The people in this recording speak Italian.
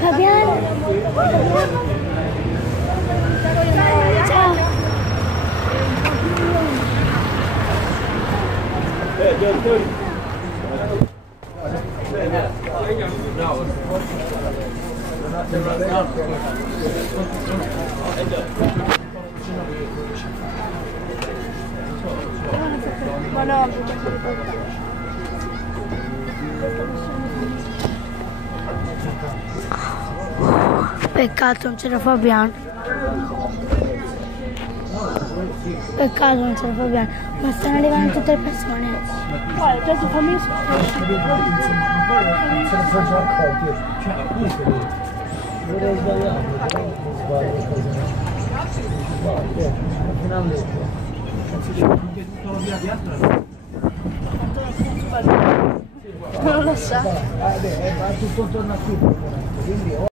Fabiano. Ciao. Ma no, peccato non c'era Fabiano. Peccato non c'era Fabiano. Ma stanno arrivando tutte le persone. guarda, già tu fammi Se ne sono già accorti, cioè appunto vorrei sbagliare, però non sbaglio, finalmente tutto via di altro non lo so. va tutto intorno a qui, quindi